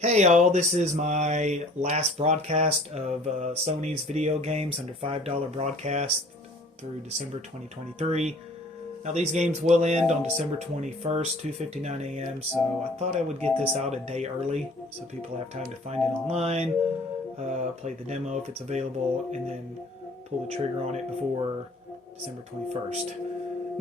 Hey y'all, this is my last broadcast of Sony's video games under $5 broadcast through December 2023. Now these games will end on December 21st, 2:59 a.m., so I thought I would get this out a day early so people have time to find it online, play the demo if it's available, and then pull the trigger on it before December 21st.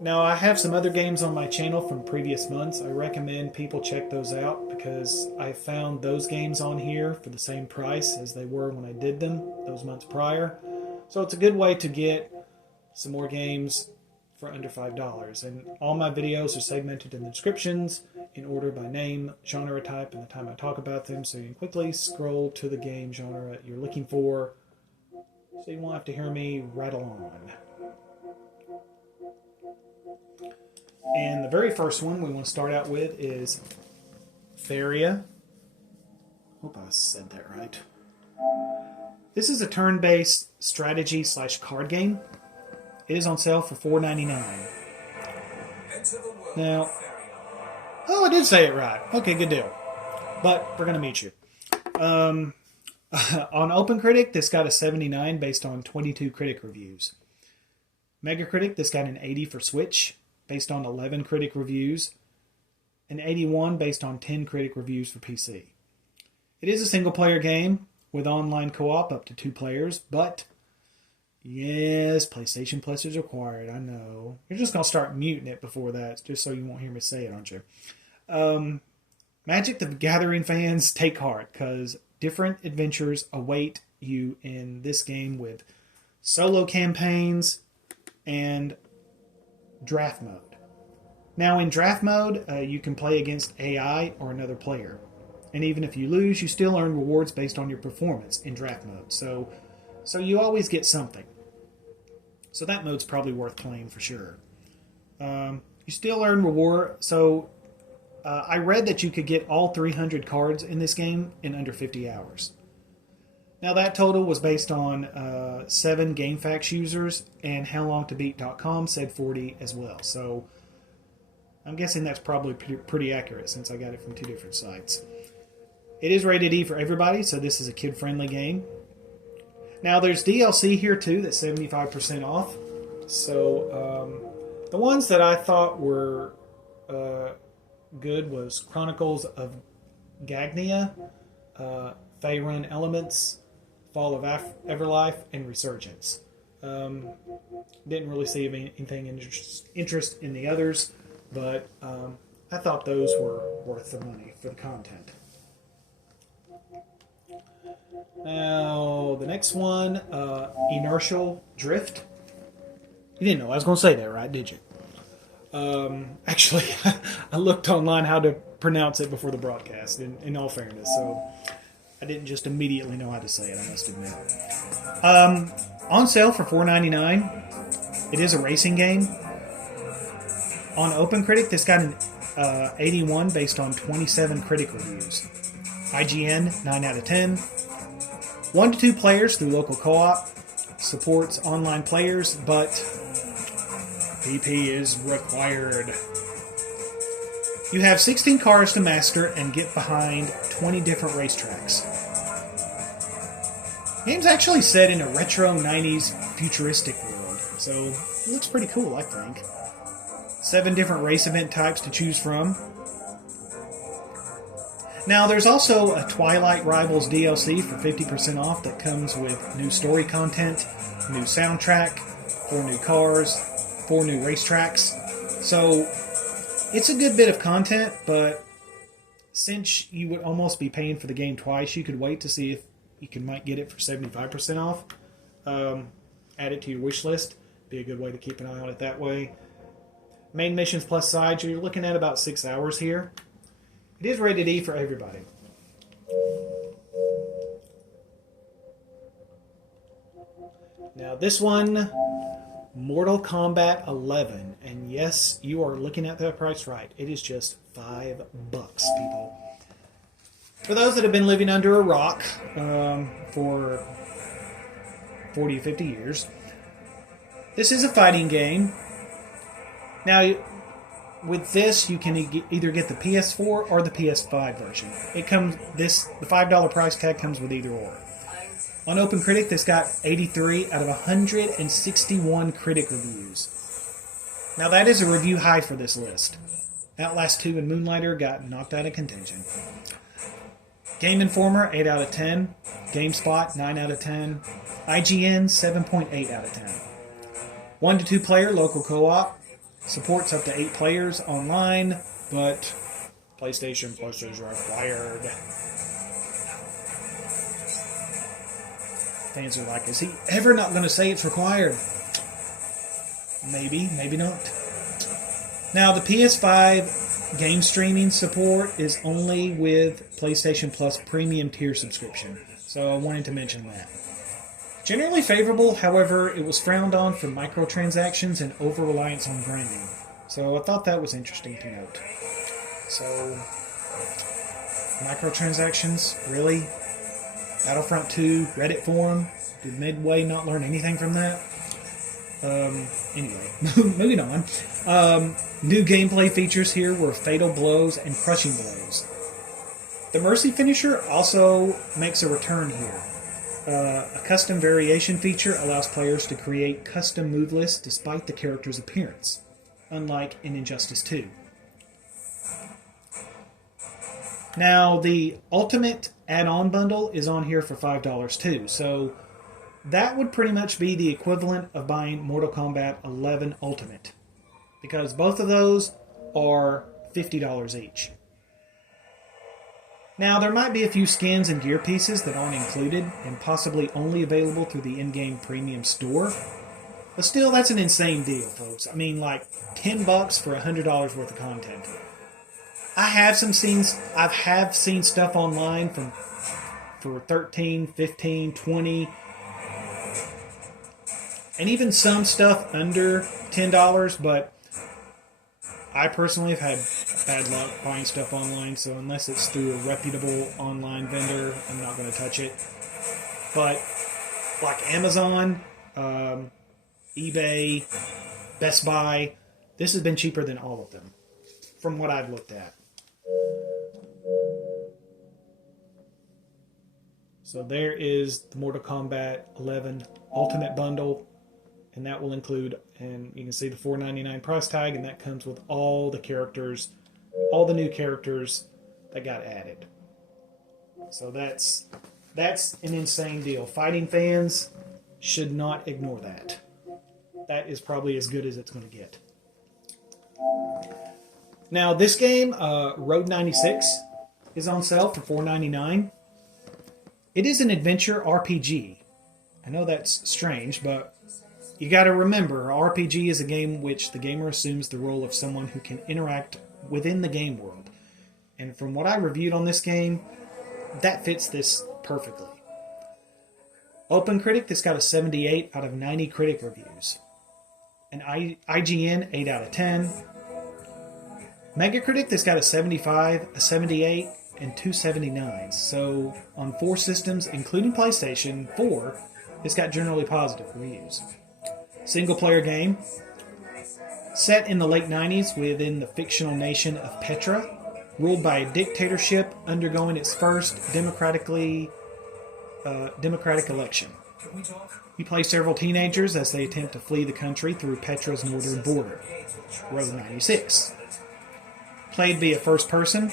Now, I have some other games on my channel from previous months. I recommend people check those out because I found those games on here for the same price as they were when I did them those months prior. So it's a good way to get some more games for under $5. And all my videos are segmented in the descriptions in order by name, genre type, and the time I talk about them, so you can quickly scroll to the game genre you're looking for so you won't have to hear me rattle on. And the very first one we want to start out with is Faeria. Hope I said that right. This is a turn-based strategy/card game. It is on sale for $4.99. Now, oh, I did say it right. Okay, good deal. But we're going to meet you. On OpenCritic, this got a 79 based on 22 critic reviews. Megacritic, this got an 80 for Switch, based on 11 critic reviews, and 81 based on 10 critic reviews for PC. It is a single-player game with online co-op up to 2 players, but yes, PlayStation Plus is required, I know. You're just going to start muting it before that, just so you won't hear me say it, aren't you? Magic the Gathering fans, take heart, because different adventures await you in this game with solo campaigns and draft mode. Now in draft mode, you can play against AI or another player. And even if you lose, you still earn rewards based on your performance in draft mode. So you always get something. So that mode's probably worth playing for sure. You still earn reward. So I read that you could get all 300 cards in this game in under 50 hours. Now that total was based on 7 GameFAQs users, and HowLongToBeat.com said 40 as well. So I'm guessing that's probably pretty accurate since I got it from 2 different sites. It is rated E for everybody, so this is a kid-friendly game. Now there's DLC here too that's 75% off. So the ones that I thought were good was Chronicles of Gagnia, Faerun Elements, Fall of Everlife, and Resurgence. Didn't really see anything interest in the others, but I thought those were worth the money for the content. Now, the next one, Inertial Drift. You didn't know I was going to say that, right? Did you? Actually, I looked online how to pronounce it before the broadcast, in all fairness, so I didn't just immediately know how to say it, I must admit. On sale for $4.99. It is a racing game. On OpenCritic, this got an 81 based on 27 critic reviews. IGN, 9 out of 10. 1 to 2 players through local co-op. Supports online players, but PP is required. You have 16 cars to master and get behind 20 different racetracks. The game's actually set in a retro 90s futuristic world, so it looks pretty cool, I think. 7 different race event types to choose from. Now, there's also a Twilight Rivals DLC for 50% off that comes with new story content, new soundtrack, 4 new cars, 4 new racetracks. So it's a good bit of content, but since you would almost be paying for the game twice, you could wait to see if you might get it for 75% off. Add it to your wish list. Be a good way to keep an eye on it that way. Main missions plus sides, you're looking at about 6 hours here. It is rated E for everybody. Now this one, Mortal Kombat 11, and yes, you are looking at that price right. It is just $5, people. For those that have been living under a rock for 40 or 50 years, this is a fighting game. Now, with this, you can either get the PS4 or the PS5 version. The $5 price tag comes with either or. On OpenCritic, this got 83 out of 161 critic reviews. Now that is a review high for this list. Outlast 2 and Moonlighter got knocked out of contention. Game Informer, 8 out of 10. GameSpot, 9 out of 10. IGN, 7.8 out of 10. 1 to 2 player local co-op. Supports up to 8 players online, but PlayStation Plus is required. Fans are like, is he ever not going to say it's required? Maybe, maybe not. Now, the PS5 game streaming support is only with PlayStation Plus Premium tier subscription, so I wanted to mention that. Generally favorable, however, it was frowned on for microtransactions and over-reliance on grinding. So I thought that was interesting to note. So, microtransactions, really? Battlefront 2, Reddit forum, did Midway not learn anything from that? Anyway, moving on. New gameplay features here were Fatal Blows and Crushing Blows. The Mercy Finisher also makes a return here. A custom variation feature allows players to create custom move lists despite the character's appearance, unlike in Injustice 2. Now, the Ultimate add-on bundle is on here for $5 too, so that would pretty much be the equivalent of buying Mortal Kombat 11 Ultimate, because both of those are $50 each. Now, there might be a few skins and gear pieces that aren't included and possibly only available through the in-game premium store. But still, that's an insane deal, folks. I mean, like, $10 for $100 worth of content. I've seen stuff online for $13, $15, $20, and even some stuff under $10, but I personally have had bad luck buying stuff online, so unless it's through a reputable online vendor, I'm not going to touch it. But, like Amazon, eBay, Best Buy, this has been cheaper than all of them, from what I've looked at. So there is the Mortal Kombat 11 Ultimate Bundle, and that will include, and you can see the $4.99 price tag, and that comes with all the characters, all the new characters that got added. So that's an insane deal. Fighting fans should not ignore that. That is probably as good as it's going to get. Now, this game, Road 96, is on sale for $4.99. It is an adventure RPG. I know that's strange, but you got to remember, RPG is a game which the gamer assumes the role of someone who can interact within the game world. And from what I reviewed on this game, that fits this perfectly. OpenCritic, this got a 78 out of 90 critic reviews. An IGN, 8 out of 10. Megacritic, this got a 75, a 78, and 2 79s. So on 4 systems, including PlayStation 4, it's got generally positive reviews. Single-player game, set in the late 90s within the fictional nation of Petra, ruled by a dictatorship undergoing its first democratic election. You play several teenagers as they attempt to flee the country through Petra's northern border. Road 96. Played via first person.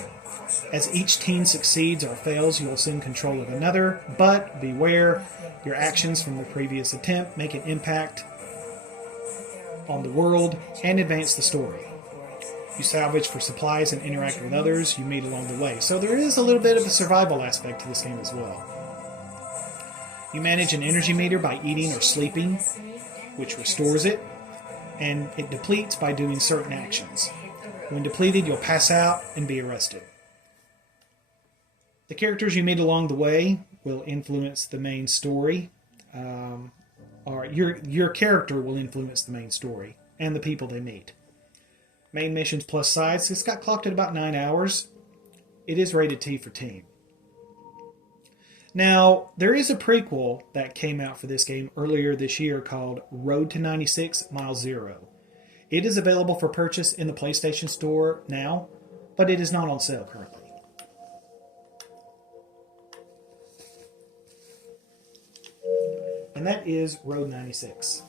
As each teen succeeds or fails, you will assume control of another, but beware, your actions from the previous attempt make an impact on the world and advance the story. You salvage for supplies and interact with others you meet along the way. So there is a little bit of a survival aspect to this game as well. You manage an energy meter by eating or sleeping, which restores it, and it depletes by doing certain actions. When depleted, you'll pass out and be arrested. The characters you meet along the way will influence the main story. Or your character will influence the main story and the people they meet. Main missions plus sides. It's got clocked at about 9 hours. It is rated T for teen. Now, there is a prequel that came out for this game earlier this year called Road to 96 Mile Zero. It is available for purchase in the PlayStation Store now, but it is not on sale currently. And that is Road 96.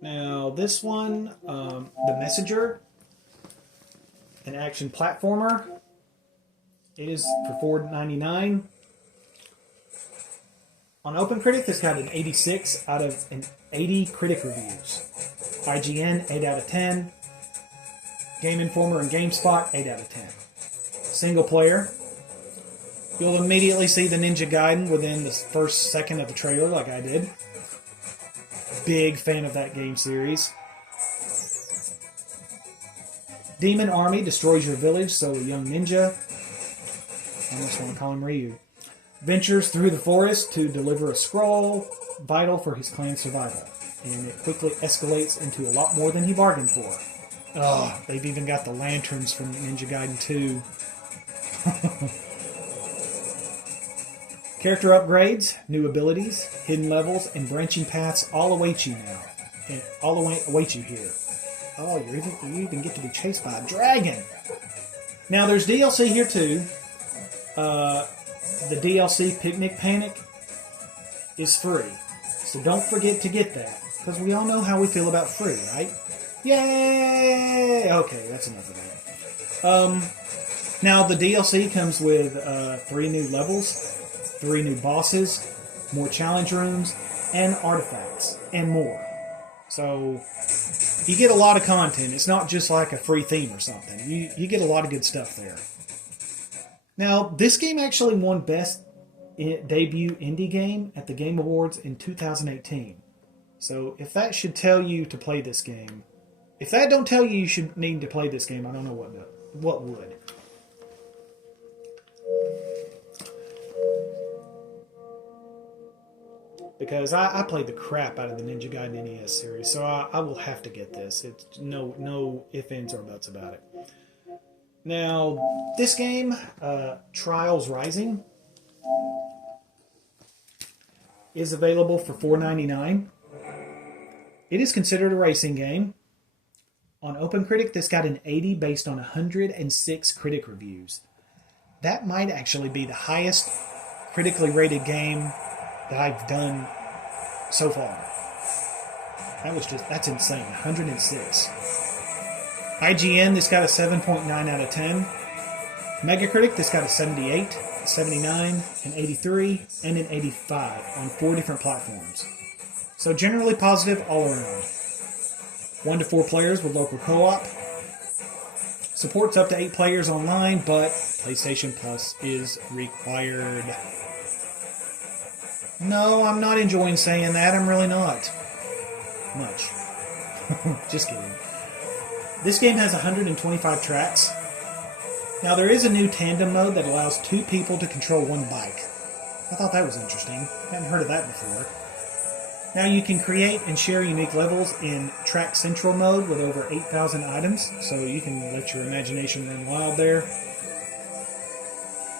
Now this one, The Messenger, an action platformer. It is for $4.99. On OpenCritic, it's got an 86 out of an 80 critic reviews. IGN, 8 out of 10. Game Informer and GameSpot, 8 out of 10. Single player. You'll immediately see the Ninja Gaiden within the first second of the trailer, like I did. Big fan of that game series. Demon Army destroys your village, so a young ninja, I almost want to call him Ryu, ventures through the forest to deliver a scroll vital for his clan's survival. And it quickly escalates into a lot more than he bargained for. Oh, they've even got the lanterns from Ninja Gaiden 2. Character upgrades, new abilities, hidden levels, and branching paths all await you now. And all await you here. Oh, you even get to be chased by a dragon. Now, there's DLC here too. The DLC Picnic Panic is free. So don't forget to get that. Because we all know how we feel about free, right? Yay! Okay, that's enough of that. Now, the DLC comes with 3 new levels, 3 new bosses, more challenge rooms, and artifacts, and more. So, you get a lot of content. It's not just like a free theme or something. You get a lot of good stuff there. Now, this game actually won Best Debut Indie Game at the Game Awards in 2018. So, if that should tell you to play this game, if that don't tell you should need to play this game, I don't know what would. Because I played the crap out of the Ninja Gaiden NES series, so I will have to get this. It's no ifs, ands, or buts about it. Now, this game, Trials Rising, is available for $4.99. It is considered a racing game. On OpenCritic, this got an 80 based on 106 critic reviews. That might actually be the highest critically rated game that I've done so far. That's insane. 106. IGN, this got a 7.9 out of 10. Megacritic, this got a 78, 79, an 83, and an 85 on 4 different platforms. So generally positive all around. 1 to 4 players with local co-op. Supports up to 8 players online, but PlayStation Plus is required. No, I'm not enjoying saying that. I'm really not. Much. Just kidding. This game has 125 tracks. Now, there is a new tandem mode that allows 2 people to control 1 bike. I thought that was interesting. Hadn't heard of that before. Now, you can create and share unique levels in Track Central mode with over 8,000 items, so you can let your imagination run wild there.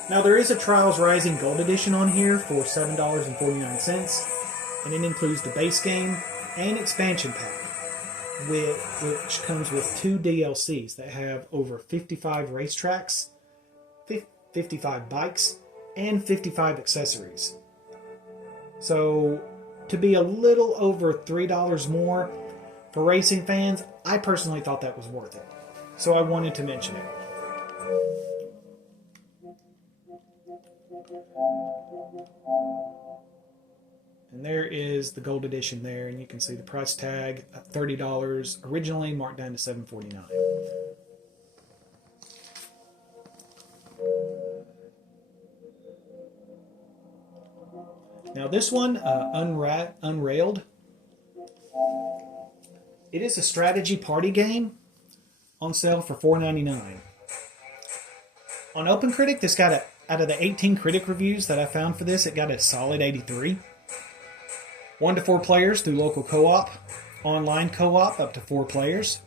Now, there is a Trials Rising Gold Edition on here for $7.49, and it includes the base game and expansion pack, which comes with 2 DLCs that have over 55 racetracks, 55 bikes, and 55 accessories. So, to be a little over $3 more for racing fans, I personally thought that was worth it. So I wanted to mention it. And there is the gold edition there, and you can see the price tag at $30, originally marked down to $7.49. Now this one, Unrailed, it is a strategy party game on sale for $4.99. On OpenCritic, this got out of the 18 critic reviews that I found for this, it got a solid 83. 1 to 4 players through local co-op, online co-op up to 4 players.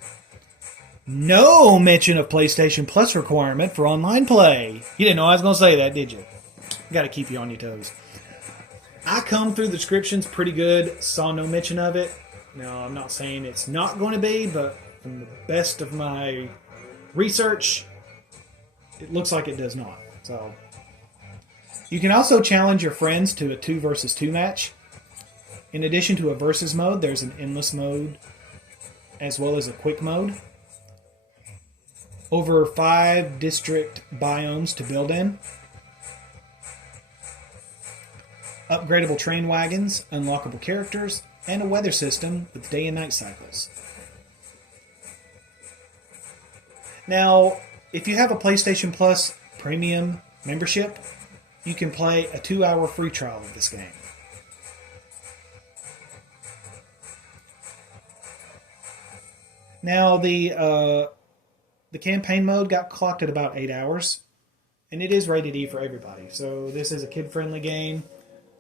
No mention of PlayStation Plus requirement for online play. You didn't know I was going to say that, did you? Got to keep you on your toes. I combed through the descriptions pretty good. Saw no mention of it. Now, I'm not saying it's not going to be, but from the best of my research, it looks like it does not. So, you can also challenge your friends to a 2 versus 2 match. In addition to a versus mode, there's an endless mode as well as a quick mode. Over 5 district biomes to build in. Upgradable train wagons, unlockable characters, and a weather system with day and night cycles. Now, if you have a PlayStation Plus Premium membership, you can play a 2-hour free trial of this game. Now, the campaign mode got clocked at about 8 hours, and it is rated E for everybody. So this is a kid-friendly game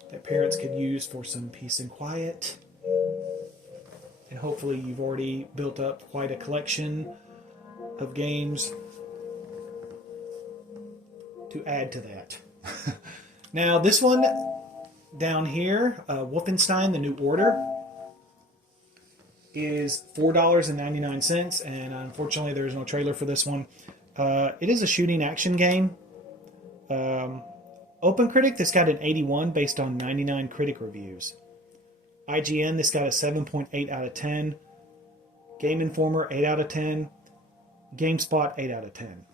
that parents could use for some peace and quiet. And hopefully you've already built up quite a collection of games to add to that. Now, this one down here, Wolfenstein, The New Order, is $4.99, and unfortunately there's no trailer for this one. It is a shooting action game. OpenCritic, this got an 81 based on 99 critic reviews. IGN, this got a 7.8 out of 10. Game Informer, 8 out of 10. GameSpot, 8 out of 10.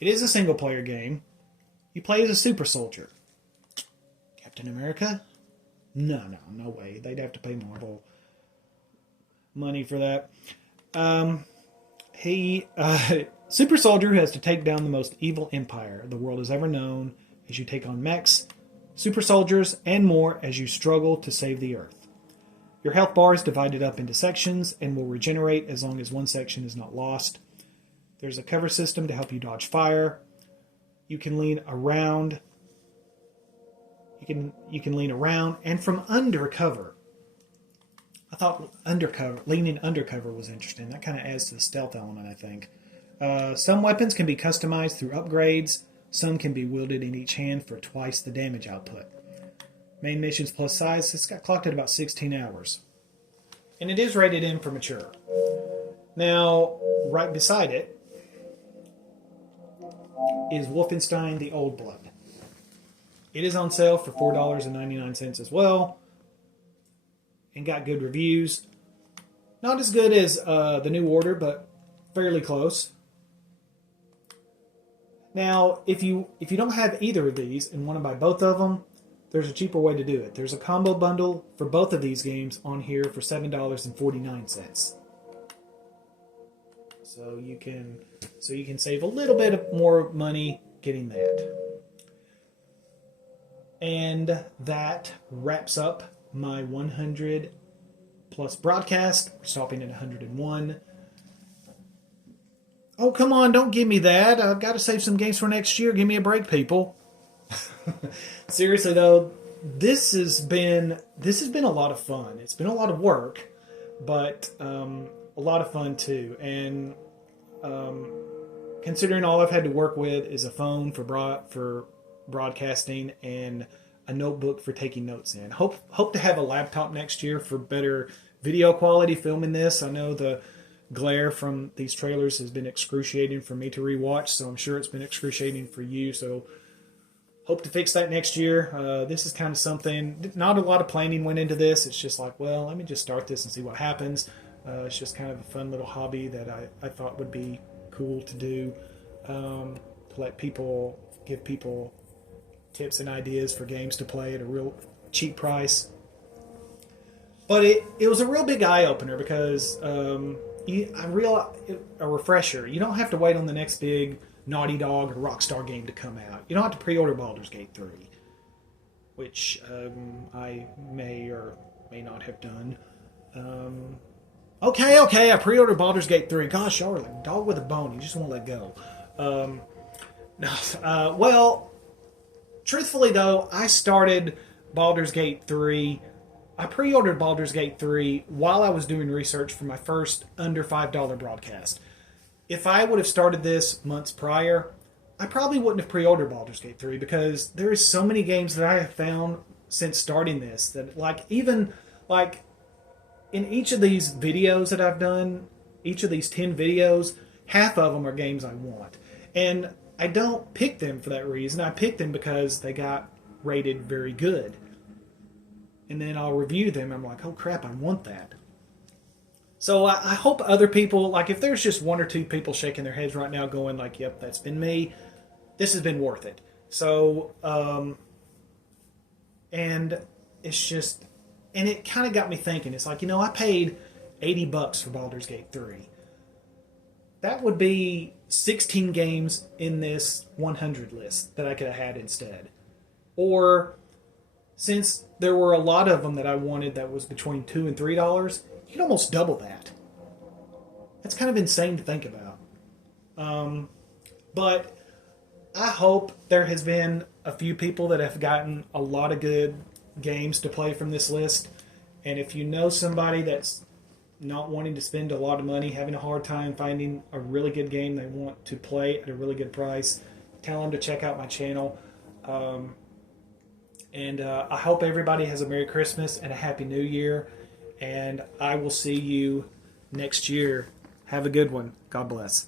It is a single-player game. You play as a super soldier. Captain America? No way. They'd have to pay Marvel money for that. Super soldier has to take down the most evil empire the world has ever known as you take on mechs, super soldiers, and more as you struggle to save the Earth. Your health bar is divided up into sections and will regenerate as long as one section is not lost. There's a cover system to help you dodge fire. You can lean around. You can lean around and from under cover. I thought leaning under cover was interesting. That kind of adds to the stealth element, I think. Some weapons can be customized through upgrades. Some can be wielded in each hand for twice the damage output. Main missions plus size, it's got clocked at about 16 hours. And it is rated M for mature. Now, right beside it is Wolfenstein The Old Blood. It is on sale for $4.99 as well. And got good reviews. Not as good as The New Order, but fairly close. Now, if you don't have either of these and want to buy both of them, there's a cheaper way to do it. There's a combo bundle for both of these games on here for $7.49. So you can save a little bit more money getting that. And that wraps up my 100 plus broadcast. We're stopping at 101. Oh, come on, don't give me that. I've got to save some games for next year. Give me a break, people. Seriously, though, this has been a lot of fun. It's been a lot of work, but a lot of fun, too. And considering all I've had to work with is a phone for broadcasting and a notebook for taking notes in. Hope to have a laptop next year for better video quality filming this. I know the glare from these trailers has been excruciating for me to rewatch, so I'm sure it's been excruciating for you. So hope to fix that next year. This is kind of something, not a lot of planning went into this. It's just like, well, let me just start this and see what happens. It's just kind of a fun little hobby that I thought would be cool to do, to give people tips and ideas for games to play at a real cheap price. But it was a real big eye-opener because a refresher. You don't have to wait on the next big Naughty Dog or Rockstar game to come out. You don't have to pre-order Baldur's Gate 3, which I may or may not have done. Okay, I pre-ordered Baldur's Gate 3. Gosh, y'all are like a dog with a bone. You just won't let go. Well, truthfully though, I started Baldur's Gate 3. I pre-ordered Baldur's Gate 3 while I was doing research for my first under $5 broadcast. If I would have started this months prior, I probably wouldn't have pre-ordered Baldur's Gate 3 because there is so many games that I have found since starting this that like even like in each of these videos that I've done, each of these 10 videos, half of them are games I want. And I don't pick them for that reason. I pick them because they got rated very good. And then I'll review them. I'm like, oh crap, I want that. So I hope other people, like if there's just one or two people shaking their heads right now going like, yep, that's been me, this has been worth it. So, and it's just, and it kind of got me thinking. It's like, you know, I paid $80 for Baldur's Gate 3. That would be 16 games in this 100 list that I could have had instead. Or, since there were a lot of them that I wanted that was between $2 and $3, you could almost double that. That's kind of insane to think about. But I hope there has been a few people that have gotten a lot of good games to play from this list. And if you know somebody that's not wanting to spend a lot of money, having a hard time finding a really good game they want to play at a really good price, tell them to check out my channel. And I hope everybody has a Merry Christmas and a Happy New Year. And I will see you next year. Have a good one. God bless.